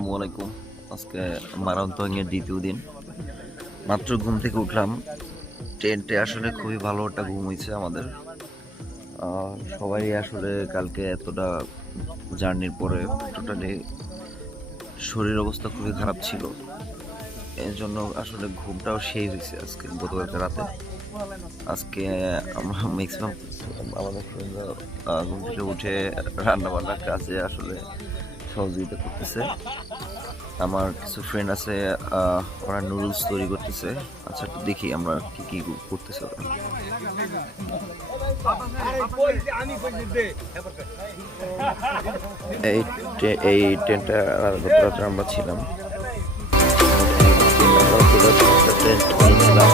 আসসালামু আলাইকুম। আজকে মারান্তং এর দ্বিতীয় দিন, মাত্র ঘুম থেকে উঠলাম। টেন্টে আসলে খুবই ভালো একটা ঘুম হয়েছে আমাদের। সবাই আসলে কালকে এতটা জার্নির পরে টোটালি শরীর অবস্থা খুবই খারাপ ছিল, এর জন্য আসলে ঘুমটাও সেই হয়েছে আজকে গতকালকে রাতে। আজকে আমরা ম্যাক্সিমাম আমাদের ফ্রেন্ডরা ঘুম থেকে উঠে রান্না বান্নার কাজে আসলে সহযোগিতা করতেছে। আমার কিছু ফ্রেন্ড আছে, ওরা নুডলস তৈরি করতেছে। আচ্ছা, একটু দেখি আমরা কি কি করতেছে ওরা। এই টেন্টটা রাত্রে আমরা ছিলাম। টেন্ট নিয়েছিলাম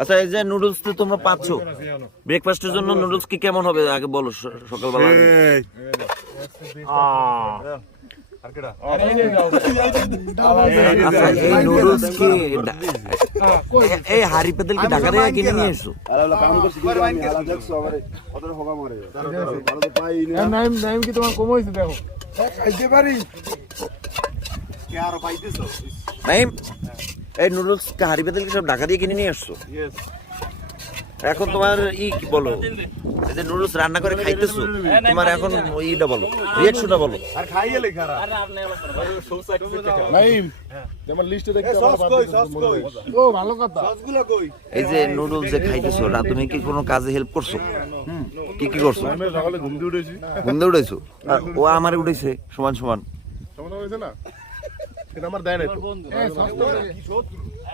আচ্ছা, এই যে নুডলস তো তোমরা পাচ্ছ, ব্রেকফাস্টের জন্য নুডলস কি কেমন হবে আগে বলো। সকালবেলা এই নুডলস কি এই হাড়ি পেতেল কি ঢাকা থেকে কিনে নিয়ে এসছো? কি তোমার কম হয়েছে দেখো, খাইতে পারি নাইম। এই নুডলস হাড়ি পেতেল কি সব ঢাকা দিয়ে কিনে নিয়ে আসছো? এখন তোমার কি বলো, এই যে নুডলস রান্না করে খাইতেছো, তোমার এখন ইটা বলো, রিঅ্যাকশনটা বলো। আর খাইয়ে লেখা নাইম তোমার লিস্টে দেখতে ও ভালো কথা। সসগুলো কই? এই যে নুডলস যে খাইতেছো, তুমি কি কোনো কাজে হেল্প করছো? কি কি করছো? আমি সকালে ঘুম দিয়ে উঠেছি। ঘুম দিয়ে উঠেছো? ও আমারে উঠেছে সমান সমান। সমান হয়েছে না, এটা আমার দেয় না তো।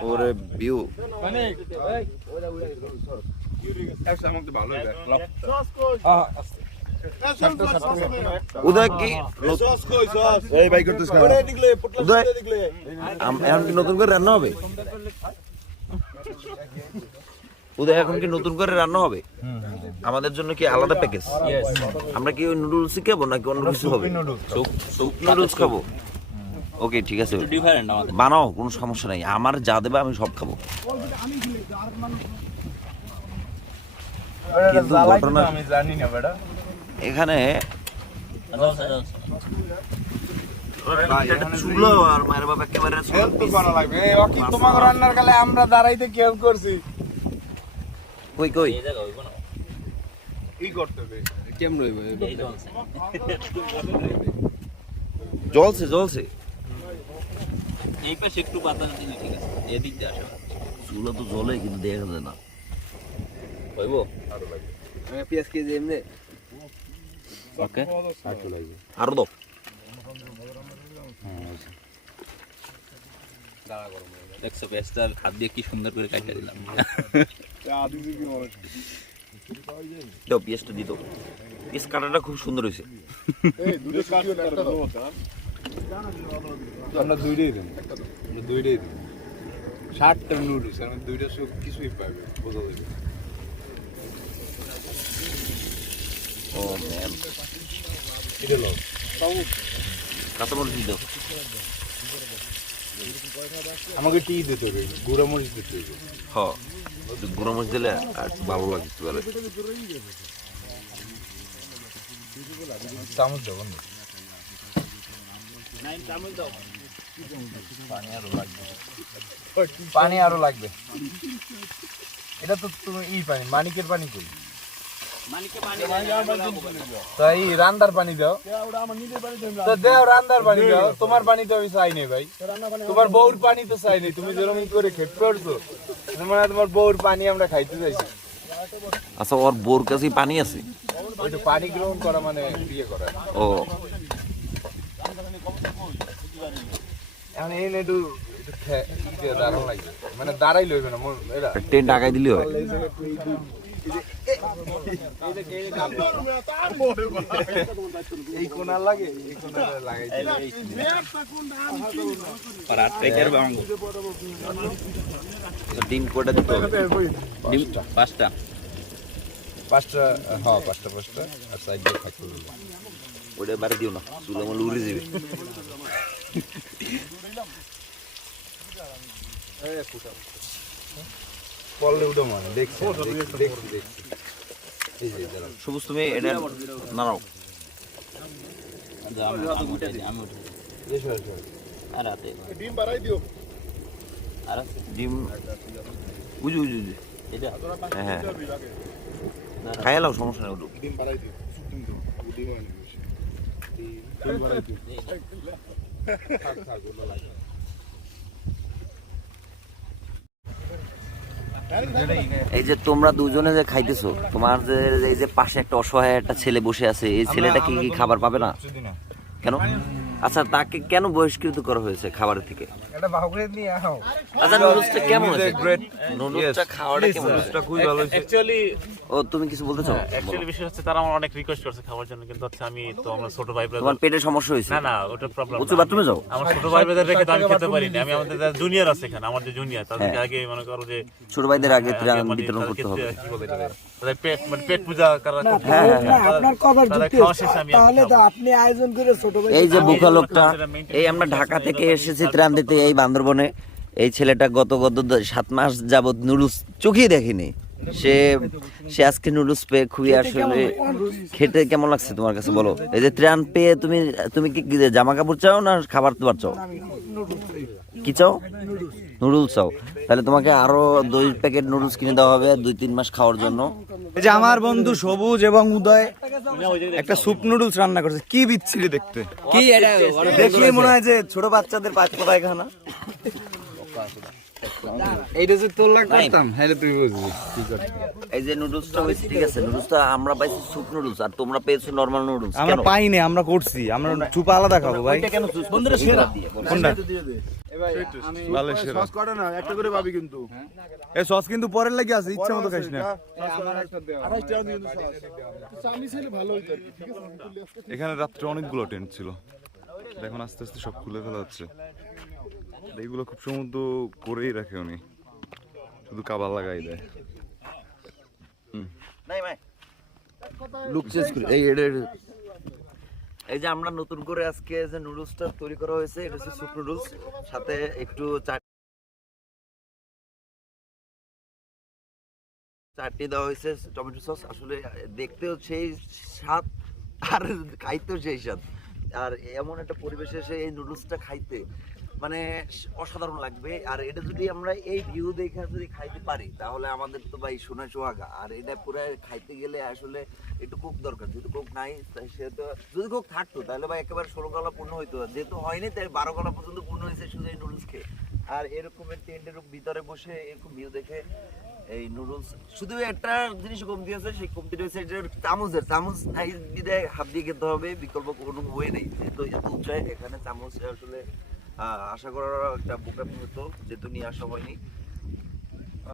ওরে বিউ মানে উদয় কি এখন কি নতুন করে রান্না হবে? উদয় এখন কি নতুন করে রান্না হবে? আমাদের জন্য কি আলাদা প্যাকেজ? আমরা কি ওই নুডলস খাবো নাকি অন্য কিছু হবে? স্যুপ নুডলস খাবো। ওকে, ঠিক আছে, বানাও, কোনো সমস্যা নাই। আমার যা দেবে আমি সব খাবো। কিন্তু ঘটনা এখানে চুলো আর মায়ের বাবা একেবারে তোমাকে রান্নার কালে আমরা দাঁড়াইতে কেউ করছি। কই কই কি করতে হবে কেমন হইবে? জ্বলছে জ্বলছে। এই পাশে একটু পাতা দিলে ঠিক আছে, এদিক দিয়ে আসে চুলো তো জ্বলে কিন্তু দেখা যায় না। হইব পেঁয়াজ কেজি এমনি। ওকে, আরো দাও। দেখছো পেঁয়াজটা হাত দিয়ে কি সুন্দর করে কাটিয়ে দিলাম। দাও পেঁয়াজটা দিত, পেঁয়াজ কাটাটা খুব সুন্দর হয়েছে। আমরা দুইটাই দেন, দুইটাই দেন। 60টা নুডলস আর দুইটা সব কিছুই পাবে, বোঝা যাবে। ও ম্যাম, এটা লও কাঁচামরিচ দিত। আমাকে টি দিতে হবে, গুঁড়া মরিচ দিতে হবে। হ্যাঁ গুঁড়ো মরিচ দিলে আর একটু ভালো লাগতে পারে। চামচ দেবো না, পানি আরো লাগবে। এটা তো তুমি পানি মানিকের পানি কই, তাই রান্দার পানি দাও তো, দেও রান্দার পানি দাও। তোমার পানি তো আমি চাই নাই ভাই, তোমার বউর পানি তো চাই নাই। তুমি যেরকম করে খেতে পারছো, তোমার বউর পানি আমরা খাইতে চাইছি। আচ্ছা ওর বোর কাছে পানি আছে? ওইটা পানি গ্রহণ করা মানে বিয়ে করা। ও এখন এই একটু দাঁড়ানো লাগবে, মানে দাঁড়াই লইবে না এরা ট্রেন টাকাই দিলে হয়। এই কোনা লাগে, এই কোনা লাগাই ডিম কটা দিতে হবে? ডিম 5টা। 5টা, হ্যাঁ 5টা আর সাইড দিয়ে থাকতে হবে। ওটা বাড়ি দিও না, চুলা মলে উড়ে যাবে। পড়লে উঠো মানে দেখছি দেখছি। এই যে দাঁড়াও। সবুজ তুমি এটা নাড়াও। আমি উঠাই দিই, আমি উঠাই দিই। এসো এসো। আর হাতে ডিম বাড়াই দিও। আর আছে ডিম উজু উজু উজু। এটা হ্যাঁ হ্যাঁ খাই এলাও, সমস্যা নেই। ডিম বাড়াই দিও, ডিম দিও, ডিম আনি বেশি। ডিম বাড়াই দিও। থাক থাক ওটা লাগে। এই যে তোমরা দুজনে যে খাইতেছো, তোমার যে এই যে পাশে একটা অসহায় একটা ছেলে বসে আছে, এই ছেলেটা কি খাবার পাবে না কেন? আচ্ছা তাকে কেন বহিষ্কৃত করা হয়েছে খাবারের থেকে? এটা বাহুরে নিয়ে আও। আচ্ছা নুডলসটা কেমন আছে? নুডলসটা খাওয়াটা কেমন আছে? নুডলসটা খুবই ভালো হয়েছে। অ্যাকচুয়ালি ও তুমি কিছু বলতে চাও? বিষয় হচ্ছে তারা আমার অনেক রিকোয়েস্ট করছে খাওয়ার জন্য, কিন্তু হচ্ছে আমি তো আমরা ছোট ভাই তোমার ব্রাদার। পেটের সমস্যা হয়েছে? না না ওটা প্রবলেম উঁচু বাথরুমে যাও। আমার ছোট ভাই ব্রাদার রেখে তো আমি খেতে পারিনি। আমি আমাদের জুনিয়র আছে এখানে, আমার যে জুনিয়র তাদেরকে আগে মনে করো যে ছোট ভাইদের আগে ত্রাণ মানে বিতরণ করতে হবে। কি বলে এটা, তাদের পেট মানে পেট পূজা করা করতে হ্যাঁ, হবে। হ্যাঁ, হ্যাঁ। আপনার কভার তাদের যুক্তি খাওয়া আছে। শেষে আমি তাহলে তো খাবো। আপনি আয়োজন করে ছোট ভাই এই যে বুকা লোকটা, এই আমরা ঢাকা থেকে এসেছি ত্রাণ দিতে এই বান্দরবনে। এই ছেলেটা গত 7 মাস যাবত নুডলস চোখেই দেখিনি। সে আজকে নুডলস পেয়ে খুবই আসলে খেতে কেমন লাগছে তোমার কাছে বলো? এই যে ত্রাণ পেয়ে তুমি কি জামা কাপড় চাও না খাবার দাবার চাও? কি চাও? নুডলস চাও? তাহলে তোমাকে আরো 2 প্যাকেট নুডলস কিনে দেওয়া হবে 2-3 মাস খাওয়ার জন্য। এই যে আমার বন্ধু সবুজ এবং উদয় একটা স্যুপ নুডলস রান্না করছে, কি বিচ্ছিরি দেখতে। কি এটা দেখলে মনে হয় যে ছোট বাচ্চাদের পায়খানা। এইটা যে তোলা করতাম, হ্যাঁ তুই বুঝবি কি করতে। এই যে নুডলসটা হয়েছে ঠিক আছে, নুডলসটা আমরা পাইছি স্যুপ নুডলস আর তোমরা পেয়েছো নরমাল নুডলস। আমরা পাইনি, আমরা করছি, আমরা চুপ আলাদা খাবো ভাই। কেন বন্ধুরা সেরা কোনটা? ভালো সস করে না, একটা করে পাবি কিন্তু। এই সস কিন্তু পরের লাগি আছে, ইচ্ছা মতো খাইস না। আমার একটা দেও। 28 টাকা দিয়ে সস। আমি ছিল ভালো হইতো আর কি, ঠিক আছে? এখানে রাত্রে অনেকগুলো টেন্ট ছিল, এখন আস্তে আস্তে সব খুলে ফেলা হচ্ছে। এইগুলো খুব সমুদ্র করেই রাখে উনি, শুধু কাবার লাগাই দেয়। লুক চেঞ্জ করে এই যে আমরা নতুন করে আজকে যে নুডলসটা তৈরি করা হয়েছে, এটা হচ্ছে স্যুপ নুডলস, সাথে একটু চাটনি দেওয়া হয়েছে, টমেটো সস। আসলে দেখতেও সেই স্বাদ আর খাইতেও সেই স্বাদ। আর এমন একটা পরিবেশে এসে এই নুডলসটা খাইতে মানে অসাধারণ লাগবে। আর এটা যদি আমরা এই ভিউ দেখে যদি খাইতে পারি তাহলে আমাদের তো ভাই সোনা সোহাগা। আর এটা পুরো খাইতে গেলে আসলে একটু কোক দরকার, যেহেতু কোক নাই সে তো, যদি কোক থাকতো তাহলে ভাই একেবারে 16 গলা পূর্ণ হইতো, যেহেতু হয়নি তাই 12 গলা পর্যন্ত পূর্ণ হয়েছে শুধু এই নুডলস খেয়ে। আর এরকমের টেন্টের ভিতরে বসে এরকম ভিউ দেখে এই নুডলস, শুধু একটা জিনিস কমতি আছে, সেই কমতি রয়েছে চামচ নাই দিয়ে হাত দিয়ে খেতে হবে, বিকল্প কোনো ওয়ে নেই। তো এত উচ্চায় এখানে চামচ আসলে আশা করার একটা বোকামি হতো, যেহেতু নিয়ে আসা হয়নি।